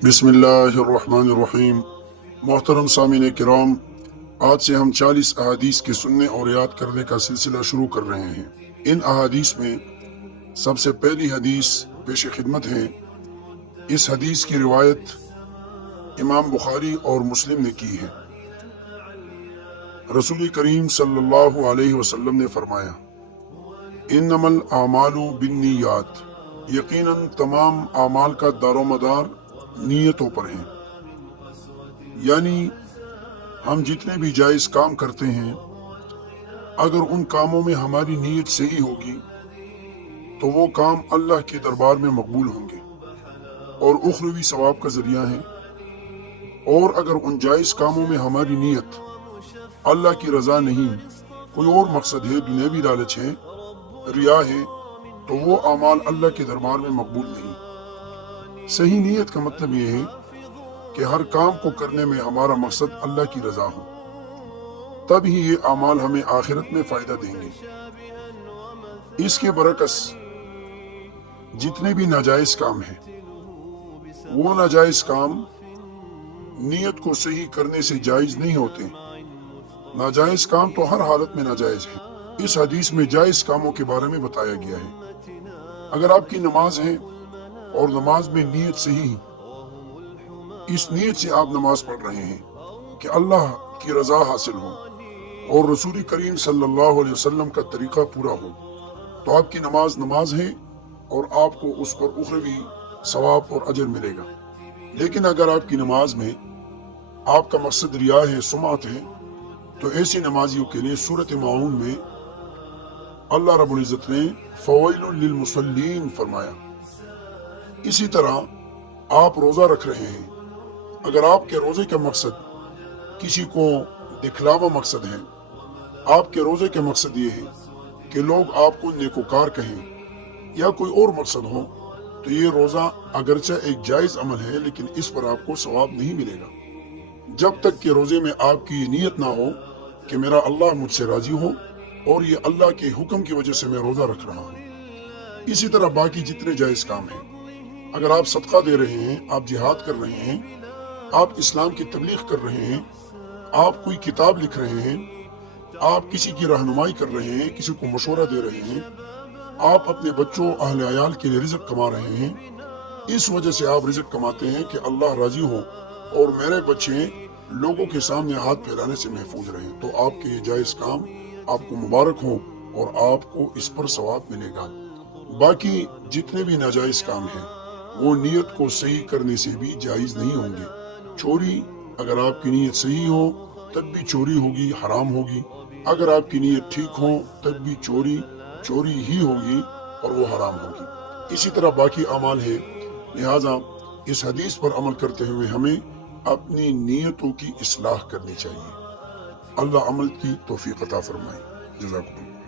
बिस्मिल्लाहिर्रहमानिर्रहीम। मोहतरम सामीन किराम, आज से हम 40 अहादीस के सुनने और याद करने का सिलसिला शुरू कर रहे हैं। इन अहादीस में सबसे पहली हदीस पेश खिदमत है। इस हदीस की रिवायत इमाम बुखारी और मुस्लिम ने की है। रसूल करीम सल्लल्लाहु अलैहि वसल्लम ने फरमाया, इन्नमल आमालु बिन्नियात, यकीनन तमाम आमाल का दारोमदार नीयतों पर है। यानी हम जितने भी जायज़ काम करते हैं, अगर उन कामों में हमारी नीयत सही होगी तो वो काम अल्लाह के दरबार में मकबूल होंगे और उखरवी सवाब का जरिया है। और अगर उन जायज़ कामों में हमारी नीयत अल्लाह की रज़ा नहीं, कोई और मकसद है, दुनियावी लालच है, रिया है, तो वो अमाल अल्लाह के दरबार में मकबूल नहीं। सही नीयत का मतलब ये है कि हर काम को करने में हमारा मकसद अल्लाह की रज़ा हो, तब ही ये अमाल हमें आखिरत में फ़ायदा देंगे। इसके बरकस जितने भी नाजायज़ काम हैं, वो नाजायज़ काम नीयत को सही करने से जायज़ नहीं होते। नाजायज़ काम तो हर हालत में नाजायज़ है। इस हदीस में जायज़ कामों के बारे में बताया गया है। अगर आपकी नमाज है और नमाज में नीयत सही, इस नीयत से आप नमाज पढ़ रहे हैं कि अल्लाह की रज़ा हासिल हो और रसूल करीम सल्लल्लाहु अलैहि वसल्लम का तरीक़ा पूरा हो, तो आपकी नमाज है और आपको उस पर उखरवी सवाब और अजर मिलेगा। लेकिन अगर आपकी नमाज में आपका मकसद रिया है, सुमात है, तो ऐसी नमाजियों के लिए सूरत माऊन में अल्लाह रब्बुल इज़्ज़त ने फ़वैलुल लिल मुसल्लीन फरमाया। इसी तरह आप रोज़ा रख रहे हैं, अगर आपके रोज़े का मकसद किसी को दिखलावा मकसद है, आपके रोज़े का मकसद ये है कि लोग आपको नेकोकार कहें या कोई और मकसद हो, तो ये रोज़ा अगरचे एक जायज़ अमल है, लेकिन इस पर आपको सवाब नहीं मिलेगा जब तक कि रोज़े में आपकी नीयत ना हो कि मेरा अल्लाह मुझसे राज़ी हो और ये अल्लाह के हुक्म की वजह से मैं रोज़ा रख रहा हूँ। इसी तरह बाकी जितने जायज़ काम हैं, अगर आप सदका दे रहे हैं, आप जिहाद कर रहे हैं, आप इस्लाम की तबलीग कर रहे हैं, आप कोई किताब लिख रहे हैं, आप किसी की रहनुमाई कर रहे हैं, किसी को मशवरा दे रहे हैं, आप अपने बच्चों अहले अयाल के लिए रिज़्क़ कमा रहे हैं, इस वजह से आप रिज़्क़ कमाते हैं कि अल्लाह राज़ी हो और मेरे बच्चे लोगों के सामने हाथ फैलाने से महफूज रहें, तो आपके ये जायज़ काम आपको मुबारक हो और आपको इस पर सवाब मिलेगा। बाकी जितने भी नाजायज़ काम हैं, वो नीयत को सही करने से भी जायज़ नहीं होंगे। चोरी, अगर आपकी नीयत सही हो तब भी चोरी होगी, हराम होगी। अगर आपकी नीयत ठीक हो तब भी चोरी ही होगी और वो हराम होगी। इसी तरह बाकी अमाल है। लिहाजा इस हदीस पर अमल करते हुए हमें अपनी नीयतों की इस्लाह करनी चाहिए। अल्लाह अमल की तौफीक अता फरमाए। जज़ाकुमुल्लाह।